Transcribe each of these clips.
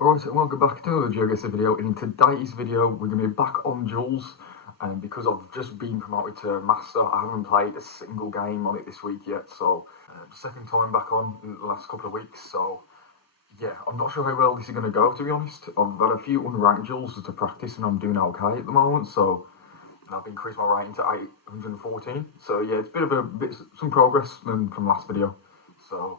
Alright, welcome back to another GeoGuessr video. In today's video, we're going to be back on Duels, and because I've just been promoted to Master, I haven't played a single game on it this week yet, so second time back on in the last couple of weeks, so yeah, I'm not sure how well this is going to go, to be honest. I've got a few unranked duels to practice, and I'm doing okay at the moment, so I've increased my rating to 814, so yeah, it's some progress from last video, so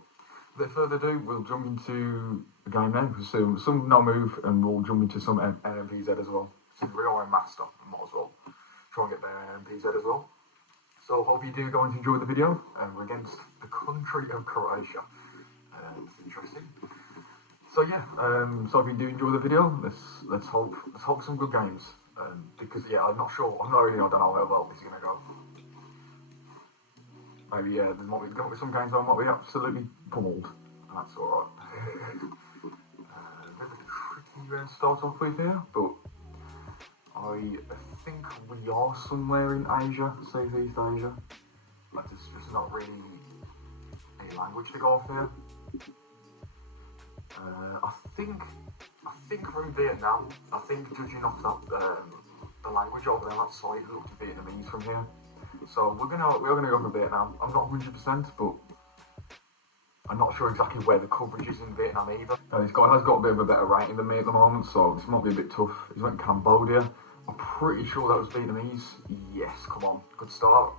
without further ado, we'll jump into the game now. So some No Move, and we'll jump into some NMPZ as well. Since we are in Master, I might as well try and get the NMPZ as well. So hope you do go and enjoy the video. We're against the country of Croatia. It's interesting. So yeah, so if you do enjoy the video, let's hope some good games. Because yeah, I don't know how well this is gonna go. Maybe there might be some games I might be absolutely pummeled, and that's alright. Bit of a tricky round to start off with here, but I think we are somewhere in Asia, Southeast Asia. But there's just not really any language to go off here. I think we're in Vietnam. I think judging off that the language over there, that side looks Vietnamese from here. So we are gonna go for Vietnam. I'm not 100%, but I'm not sure exactly where the coverage is in Vietnam either. This guy has got a bit of a better rating than me at the moment, so this might be a bit tough. He's went Cambodia. I'm pretty sure that was Vietnamese. Yes, come on, good start.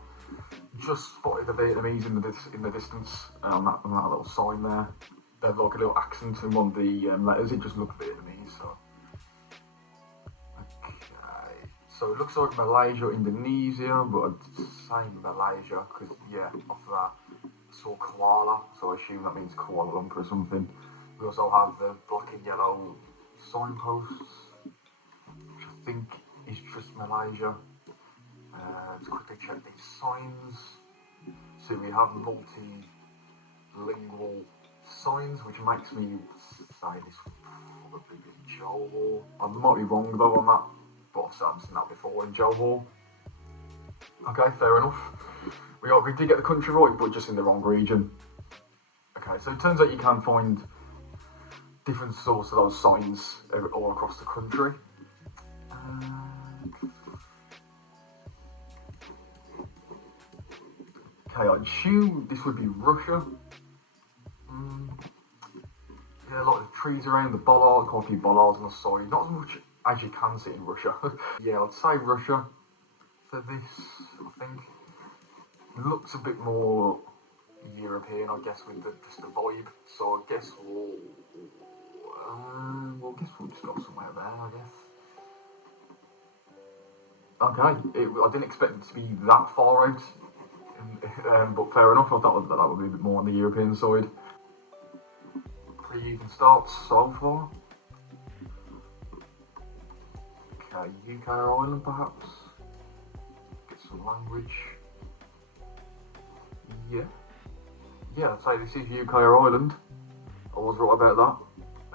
Just spotted the Vietnamese in the distance on that little sign there. They have like a little accent in one of the letters. It just looked Vietnamese. So. So it looks like Malaysia, Indonesia, but I'd say Malaysia, because yeah, off of that I saw koala, so I assume that means Kuala Lumpur or something. We also have the black and yellow signposts, which I think is just Malaysia. Let's quickly check these signs. So we have multilingual signs, which makes me say this would probably be Johor. I might be wrong though on that. But I've seen that before in Johor. Okay, fair enough. We did get the country right, but just in the wrong region. Okay, so it turns out you can find different sorts of those signs all across the country. Okay, I assume this would be Russia. Yeah, a lot of trees around the bollard, quite a few bollards on the side. Not as much as you can see in Russia. Yeah, I'd say Russia for this. I think it looks a bit more European, I guess, with just the vibe. So I guess we'll just go somewhere there, I guess. Okay, I didn't expect it to be that far out, but fair enough. I thought that would be a bit more on the European side. Pretty even starts so far. UK or Ireland, perhaps. Get some language. Yeah, I'd say this is UK or Ireland. I was right about that.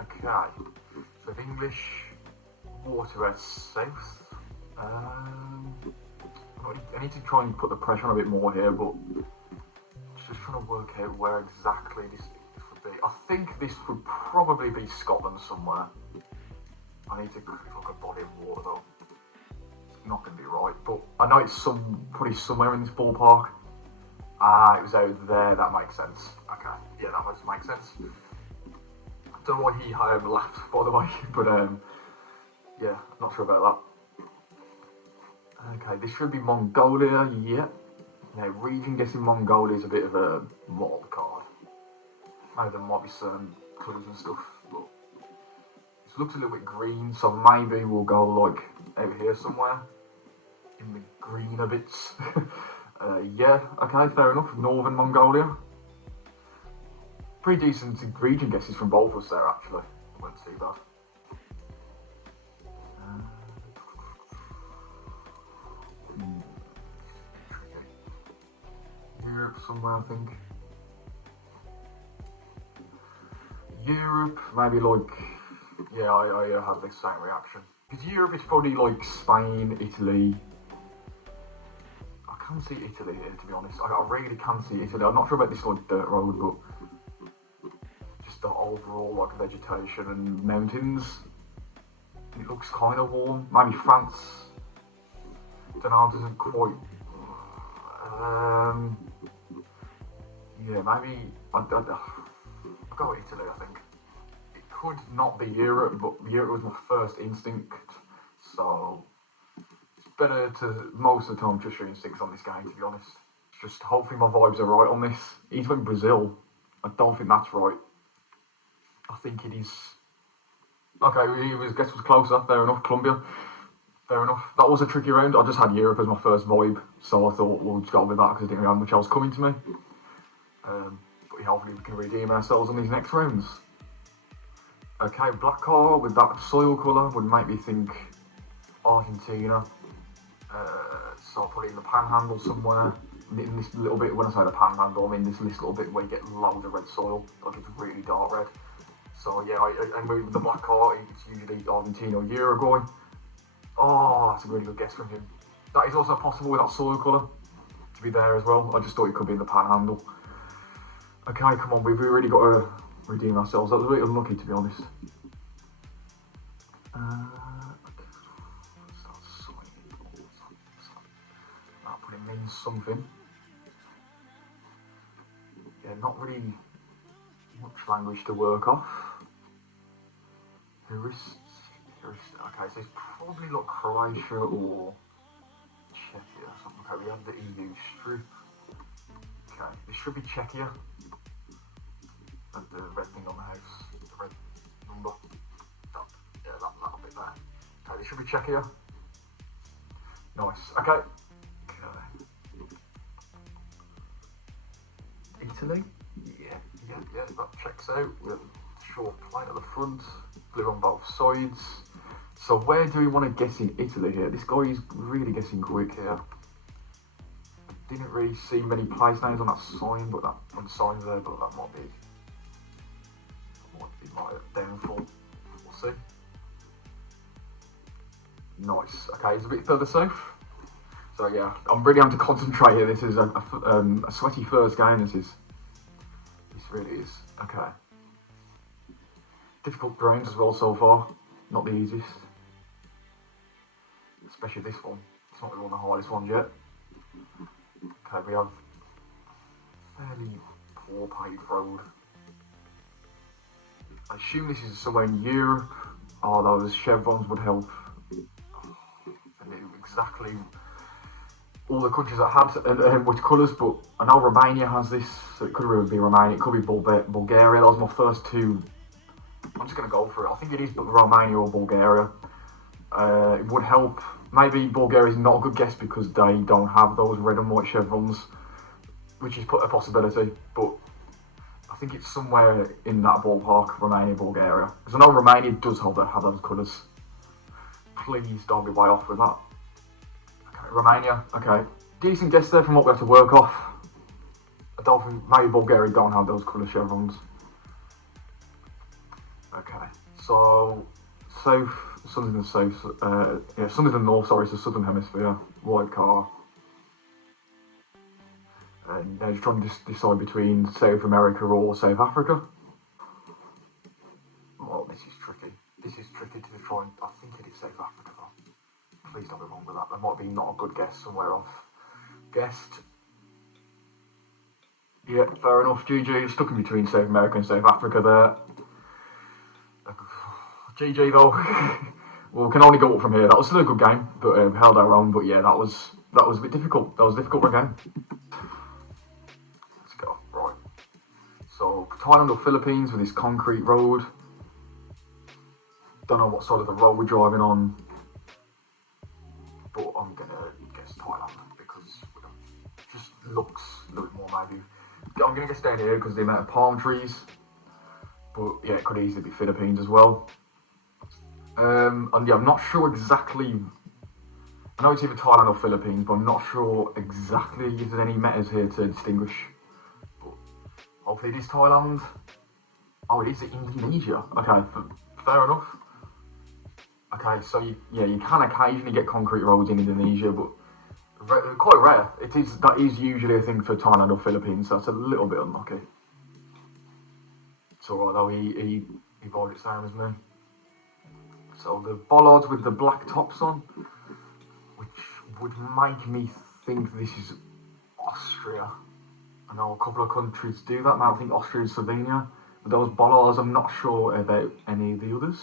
Okay, so English, water south. I need to try and put the pressure on a bit more here, but just trying to work out where exactly this would be. I think this would probably be Scotland somewhere. I need to look a body of water though. It's not going to be right, but I know it's probably somewhere in this ballpark. It was out there. That makes sense. Okay, yeah, that does make sense. I don't know why he laughed, by the way, but yeah, not sure about that. Okay, this should be Mongolia. Yeah. Now, region guessing Mongolia is a bit of a wild card. Maybe there might be some clues and stuff, but it looks a little bit green, so maybe we'll go like out here somewhere in the greener bits. Yeah, okay, fair enough. Northern Mongolia. Pretty decent region guesses from both of us there, actually. I won't see that. Europe somewhere, I think. Europe, maybe like. Yeah, I have the same reaction. Because Europe is probably like Spain, Italy. I can see Italy here, to be honest. I really can see Italy. I'm not sure about this like dirt road, but just the overall like vegetation and mountains. It looks kind of warm. Maybe France. Don't know. Doesn't quite. Yeah, maybe I'll go with Italy. I think it could not be Europe, but Europe was my first instinct. So it's better to most of the time trust your instincts on this game. To be honest, just hopefully my vibes are right on this. He's went Brazil. I don't think that's right. I think it is. Okay, guess was closer. Fair enough. Colombia. Fair enough. That was a tricky round. I just had Europe as my first vibe, so I thought we'll just go with that because I didn't really have much else coming to me. But yeah, hopefully we can redeem ourselves on these next rounds. Okay, black car with that soil colour would make me think Argentina. So I'll put it in the panhandle somewhere. In this little bit, when I say the panhandle, I mean this little bit where you get loads of red soil, like it's really dark red. So yeah, I with the black car, it's usually Argentina or Uruguay. Oh, that's a really good guess from him. That is also possible with that soil colour to be there as well. I just thought it could be in the panhandle. Okay, come on, we've really got to redeem ourselves. That was a bit unlucky, to be honest. That probably means something. Yeah, not really much language to work off. Okay, so it's probably like Croatia or Czechia or something. Okay, we have the EU strip. Okay, this should be Czechia. And the red thing on the house, the red number. Yeah, that'll be there. Okay, this should be Czechia. Nice. Okay. Italy. Yeah, that checks out. With a short plate at the front, blue on both sides. So where do we want to guess in Italy here? This guy is really guessing quick here. I didn't really see many place names on that sign, but that on the sign's there, but that might be my downfall. We'll see. Nice. Okay, it's a bit further south. So yeah, I'm really having to concentrate here. This is a sweaty first game. This really is. Okay. Difficult rounds as well so far. Not the easiest. Especially this one. It's not really one of the hardest ones yet. Okay, we have fairly poor paved road. I assume this is somewhere in Europe. Oh, those chevrons would help. I knew exactly all the countries that had and which colours, but I know Romania has this, so it could really be Romania. It could be Bulgaria. That was my first two. I'm just going to go for it. I think it is Romania or Bulgaria. It would help. Maybe Bulgaria is not a good guess because they don't have those red and white chevrons, which is a possibility, but I think it's somewhere in that ballpark, Romania, Bulgaria. Because I know Romania does have those colours. Please don't be way off with that. Okay, Romania, okay. Decent guess there from what we have to work off. I don't think, maybe Bulgaria don't have those colour chevrons. Okay, so south, sun's in the south, yeah, sun is in the north, sorry, it's the southern hemisphere, white car. And they're just trying to decide between South America or South Africa. Oh, this is tricky. This is tricky to try and, I think it is South Africa though. Please don't be wrong with that. That might be not a good guess somewhere off. Guessed. Yeah, fair enough. GG, stuck in between South America and South Africa there. GG though. Well, we can only go up from here. That was still a good game, but held our own. But yeah, that was a bit difficult. That was a difficult game. Let's go. Right. So Thailand or Philippines with this concrete road. Don't know what side of the road we're driving on, but I'm gonna guess Thailand because it just looks a little bit more maybe. I'm gonna guess down here because of the amount of palm trees. But yeah, it could easily be Philippines as well. And yeah, I'm not sure exactly. I know it's either Thailand or Philippines, but I'm not sure exactly if there's any metas here to distinguish. But hopefully it is Thailand. Oh, it is Indonesia. Okay, fair enough. Okay, so you can occasionally get concrete roads in Indonesia, but quite rare. That is usually a thing for Thailand or Philippines, so that's a little bit unlucky. It's alright though, he voted it down, isn't he? So the bollards with the black tops on, which would make me think this is Austria. I know a couple of countries do that now. I think Austria and Slovenia. But those bollards, I'm not sure about any of the others.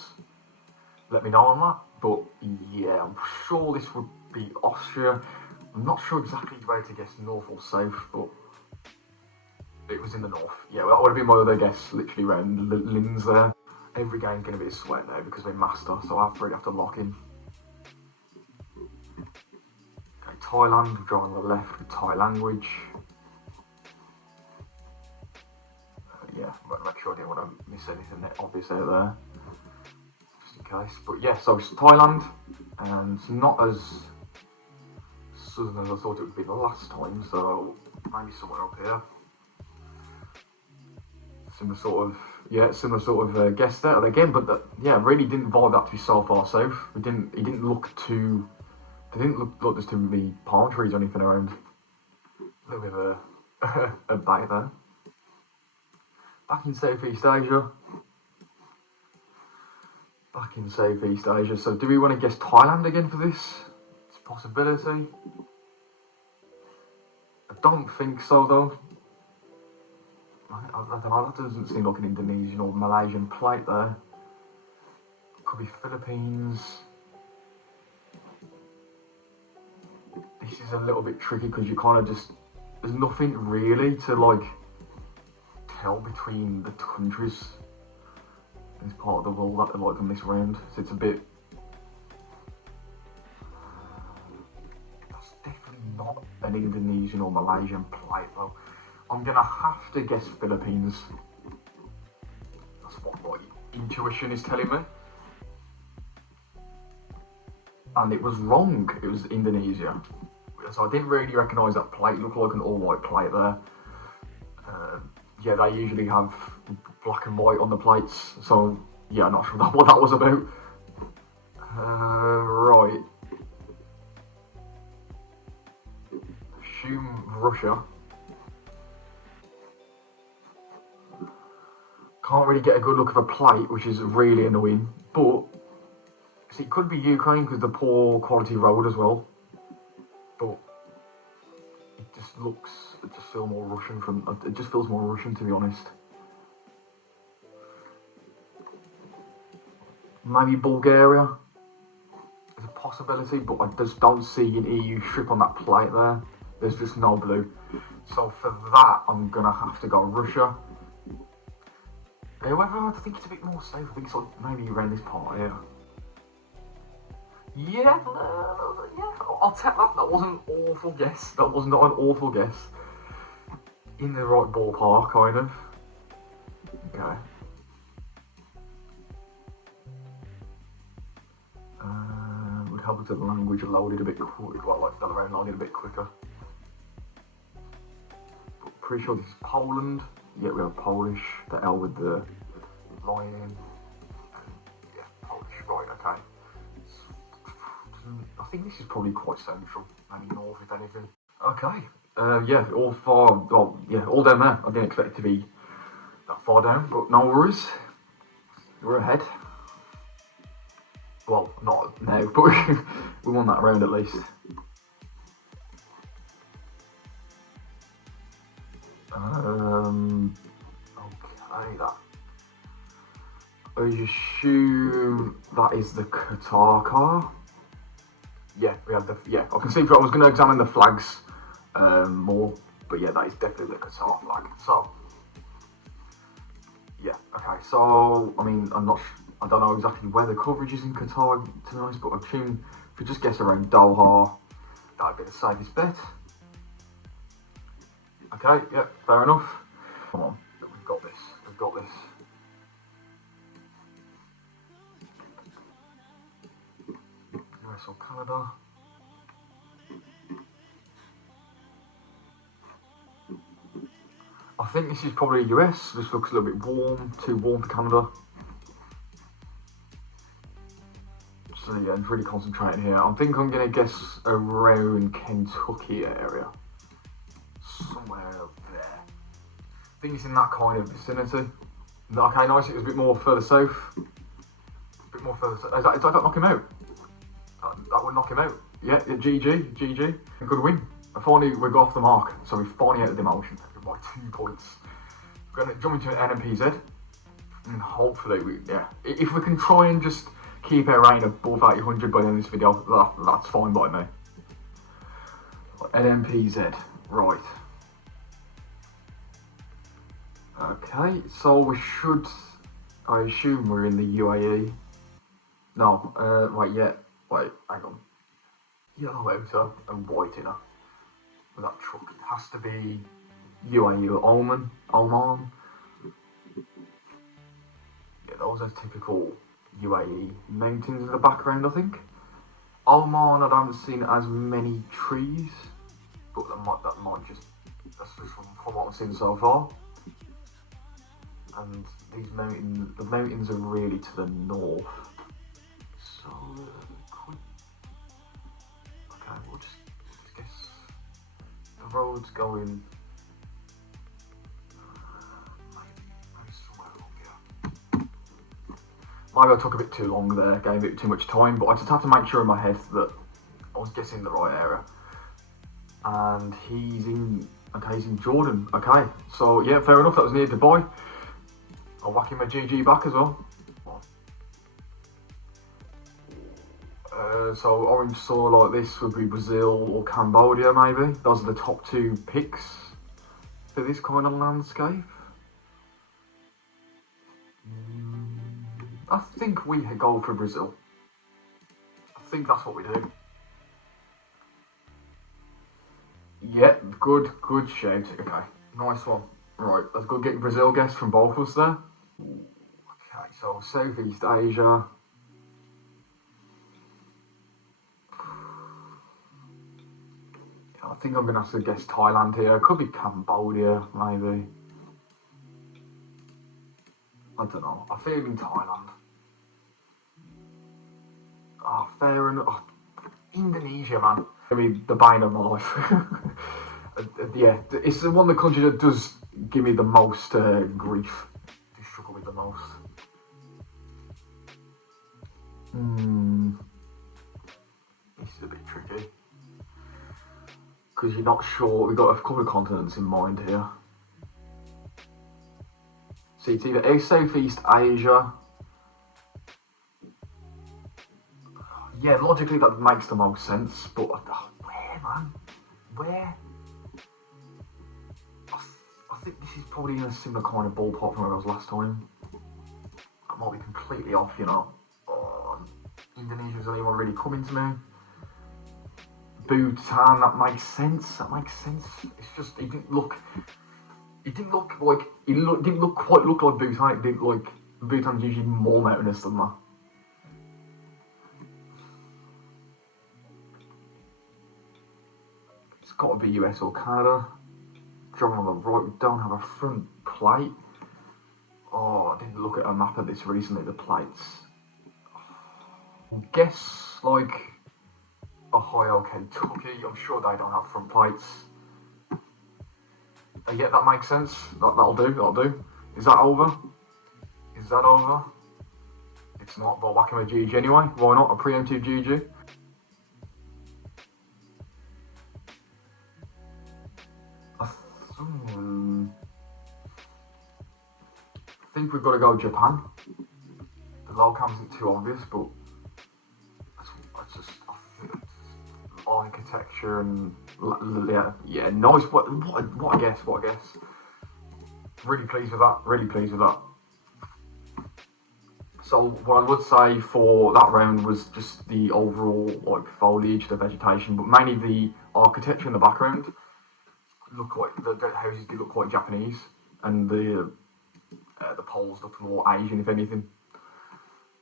Let me know on that. But yeah, I'm sure this would be Austria. I'm not sure exactly where to guess, north or south, but it was in the north. Yeah, well, that would have been my other guess, literally around Linz there. Every game's going to be a sweat now because we're master, so I really have to lock in. Okay, Thailand, we're drawing on the left with Thai language. Yeah, but make sure I didn't want to miss anything obvious out there, just in case. But yeah, so it's Thailand, and it's not as southern as I thought it would be the last time, so maybe somewhere up here. Similar sort of guess there again, but yeah, really didn't vibe that to be so far south. It didn't look too. There didn't look there's too many palm trees or anything around. A little bit of a bite there. Back in Southeast Asia. So do we want to guess Thailand again for this? It's a possibility. I don't think so though. I don't know, that doesn't seem like an Indonesian or Malaysian plate there. Could be Philippines. This is a little bit tricky because you kind of just, there's nothing really to like tell between the countries in this part of the world that they like on this round. So it's a bit, that's definitely not an Indonesian or Malaysian plate though. I'm gonna have to guess Philippines. That's what my intuition is telling me. And it was wrong, it was Indonesia. So I didn't really recognise that plate, it looked like an all-white plate there. Yeah, they usually have black and white on the plates, so yeah, I'm not sure what that was about. Right. Assume Russia. Can't really get a good look of a plate, which is really annoying. But see, it could be Ukraine because the poor quality road as well. But it just feels more Russian it just feels more Russian, to be honest. Maybe Bulgaria is a possibility, but I just don't see an EU strip on that plate there. There's just no blue. So for that, I'm gonna have to go Russia. However, I think it's a bit more safe. I think it's like maybe around this part here. Yeah, I'll take that. That wasn't an awful guess. That was not an awful guess. In the right ballpark, kind of. Okay. Would help if the language loaded a bit quicker. Well, like that around loaded a bit quicker. But pretty sure this is Poland. Yeah, we have Polish. The L with the line in. Yeah, Polish. Right. Okay. I think this is probably quite central, maybe north if anything. Okay, yeah, all down there. I didn't expect it to be that far down, but no worries. We're ahead. Well, not now, but we won that round at least. Okay, that. I assume that is the Qatar car. Yeah, we had I can see. I was going to examine the flags more, but yeah, that is definitely the Qatar flag. So, yeah, okay. So, I mean, I don't know exactly where the coverage is in Qatar, to be honest, but I assume if we just guess around Doha, that'd be the safest bet. Okay, yeah, fair enough. Come on, we've got this. US or Canada. I think this is probably US. This looks a little bit warm, too warm for Canada. So yeah, I'm really concentrating here. I think I'm going to guess around Kentucky area. Somewhere there. I think it's in that kind of vicinity. Okay, nice. It was a bit more further south. A bit more further south. Does that knock him out? That would knock him out. Yeah, GG. Good win. Finally, we got off the mark. So we finally out of demotion by 2 points. We're going to jump into an NMPZ. And hopefully, if we can try and just keep our reign above 800 by the end of this video, that's fine by me. NMPZ, right. Okay, so we should, I assume we're in the UAE. No, wait, hang on. Yellow outer and white inner. With that truck, it has to be UAE or Oman. Yeah, those are typical UAE mountains in the background, I think. Oman, I haven't seen as many trees, but that's just from what I've seen so far. And these the mountains are really to the north. So, okay, we'll just guess the road's going. Maybe I took a bit too long there, gave it too much time, but I just had to make sure in my head that I was guessing the right area. And he's in Jordan. Okay, so yeah, fair enough, that was near Dubai. I'll whack him a GG back as well. So orange soil like this would be Brazil or Cambodia maybe. Those are the top 2 picks for this kind of landscape. I think we go for Brazil. I think that's what we do. Yeah, good shout. Okay, nice one. Right, let's go get Brazil guess from both of us there. Okay, so Southeast Asia. I think I'm gonna have to guess Thailand here. Could be Cambodia, maybe. I don't know. I feel in Thailand. Oh, fair enough. Oh, Indonesia, man. I mean, the bane of my life. Yeah, it's the one of the countries that does give me the most grief. I struggle with the most. This is a bit tricky. Because you're not sure. We've got a couple of continents in mind here. See, it's either Southeast Asia. Yeah, logically that makes the most sense, but where, man? Where? I think this is probably in a similar kind of ballpark from where I was last time. I might be completely off, you know. Oh, Indonesia's the only one really coming to me. Bhutan, that makes sense. It's just, it didn't look quite look like Bhutan. It didn't like, Bhutan's usually more mountainous than that. It's got to be US or Canada. Drawing on the right, we don't have a front plate. Oh, I didn't look at a map of this recently, the plates. I guess like Ohio, Kentucky. I'm sure they don't have front plates. Yeah, that makes sense. That'll do. Is that over? It's not, but whack him a GG anyway. Why not? A preemptive GG. I think we've got to go Japan. The locals isn't too obvious, but that's just architecture and yeah, nice. What a guess. Really pleased with that. So what I would say for that round was just the overall like foliage, the vegetation, but mainly the architecture in the background. Look like the houses do look quite Japanese, and the poles look more Asian, if anything.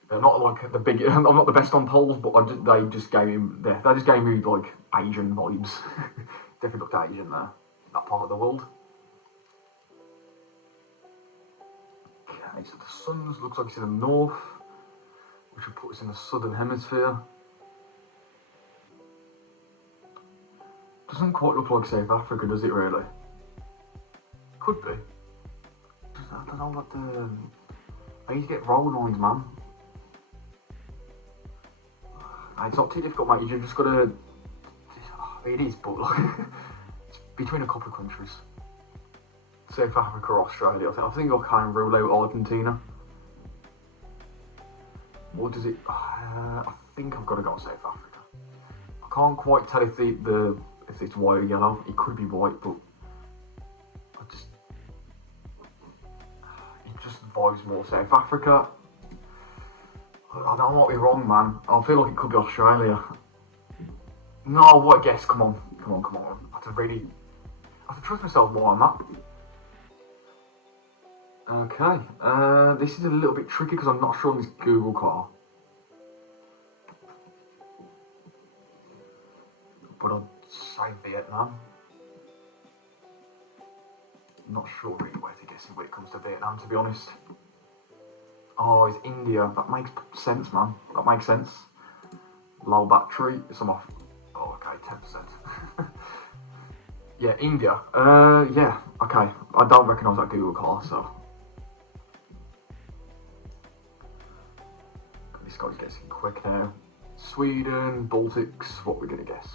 They're not like the big. I'm not the best on poles, but they just gave me like Asian vibes. Definitely looked Asian there, that part of the world. Okay, so the sun looks like it's in the north, which will put us in the southern hemisphere. Doesn't quite look like South Africa, does it really? Could be. I don't know what the I need to get roll lines, man. It's not too difficult, mate. You've just got to... It is, but like, it's between a couple of countries. South Africa or Australia. I think I can rule out Argentina. What does it... I think I've got to go South Africa. I can't quite tell if if it's white or yellow. It could be white, but it just vibes more South Africa. I don't want to be wrong, man. I feel like it could be Australia. No, what guess? Come on. I have to trust myself more on that. Okay, this is a little bit tricky because I'm not sure on this Google car. But I'd say Vietnam. I'm not sure really where to guess when it comes to Vietnam, to be honest. Oh, it's India. That makes sense, man. That makes sense. Low battery. I'm off. Oh, okay, 10%. Yeah, India. Yeah, okay. I don't recognise that Google car, so. This guy's guessing quick now. Sweden, Baltics, what we're going to guess.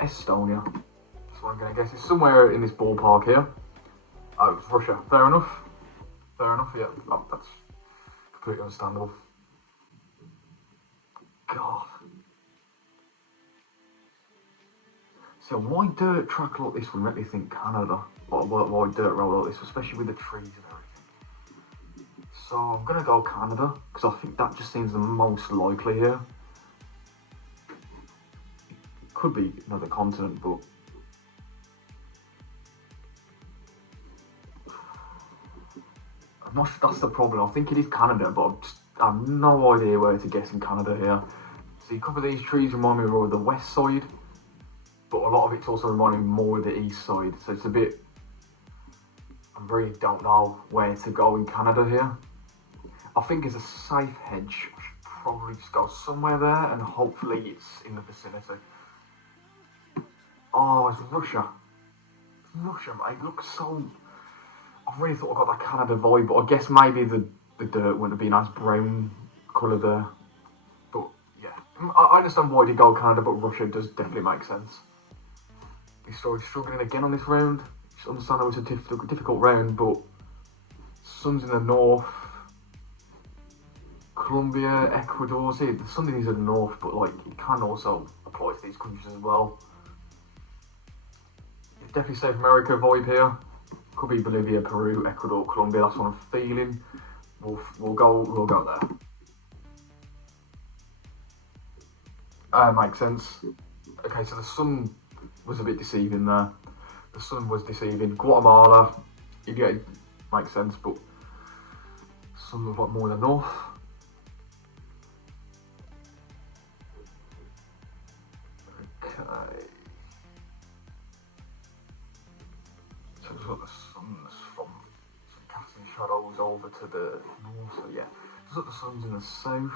Estonia. That's what I'm going to guess. It's somewhere in this ballpark here. Oh, it's Russia. Fair enough. Yeah. Oh, that's completely understandable. God. So why dirt track like this would make me think Canada? Why dirt road like this, especially with the trees and everything. So I'm going to go Canada, because I think that just seems the most likely here. It could be another continent, but... I'm not sure, that's the problem. I think it is Canada, but I have no idea where to guess in Canada here. See, a couple of these trees remind me more of the west side, but a lot of it's also reminding me more of the east side. So it's a bit... I really don't know where to go in Canada here. I think as a safe hedge, I should probably just go somewhere there and hopefully it's in the vicinity. Oh, it's Russia. It's Russia, mate. It looks so... I really thought I got that Canada vibe, but I guess maybe the dirt wouldn't have been a nice brown colour there. But yeah, I understand why they go Canada, but Russia does definitely make sense. This story's struggling again on this round. Just understand it's a difficult round, but sun's in the north. Colombia, Ecuador, see, the sun is in the north, but like it can also apply to these countries as well. It's definitely South America vibe here. Could be Bolivia, Peru, Ecuador, Colombia. That's what I'm feeling. We'll go there. Makes sense. Okay, so the sun was a bit deceiving there. The sun was deceiving. Guatemala, makes sense, but sun looks like more in the north. Okay. So it's got the sun's from casting shadows over to the north. So yeah, it's got the sun's in the south.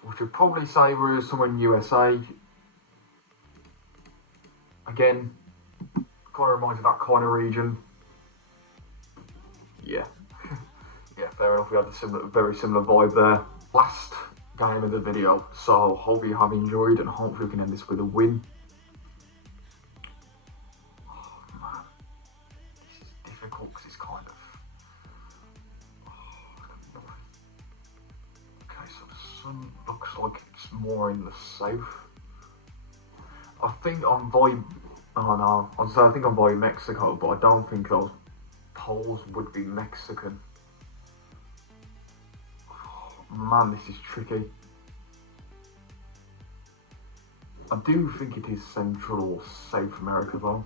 So we should probably say we're somewhere in USA. Again, kind of reminds me of that kind of region. Yeah, yeah, fair enough. We had a very similar vibe there. Last game of the video, so hope you have enjoyed and hopefully we can end this with a win. Oh man, this is difficult because it's kind of... Okay, so the sun looks like it's more in the south. I think I'm by... Oh no, I think I'm by Mexico, but I don't think those poles would be Mexican. Man, this is tricky. I do think it is Central or South America though.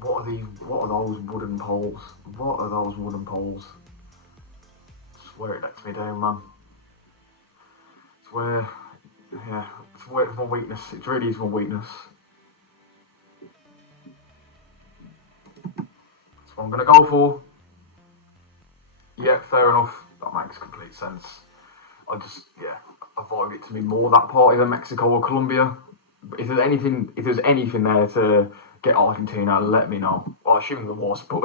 What are those wooden poles? What are those wooden poles? I swear it lets me down, man. It's where, yeah, it's my weakness. It really is my weakness. That's what I'm gonna go for. Yeah, fair enough. That makes complete sense. I just, yeah, avoid it to be more that part, either Mexico or Colombia. But if there's anything there to get Argentina, let me know. Well, I assume there was, but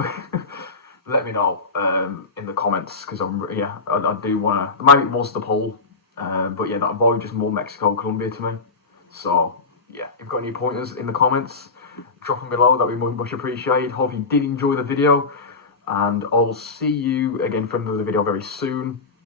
let me know in the comments, because I do want to. Maybe it was the poll, but yeah, that avoid just more Mexico, Colombia to me. So yeah, if you've got any pointers in the comments, drop them below. That'd be much appreciated. Hope you did enjoy the video, and I'll see you again for another video very soon.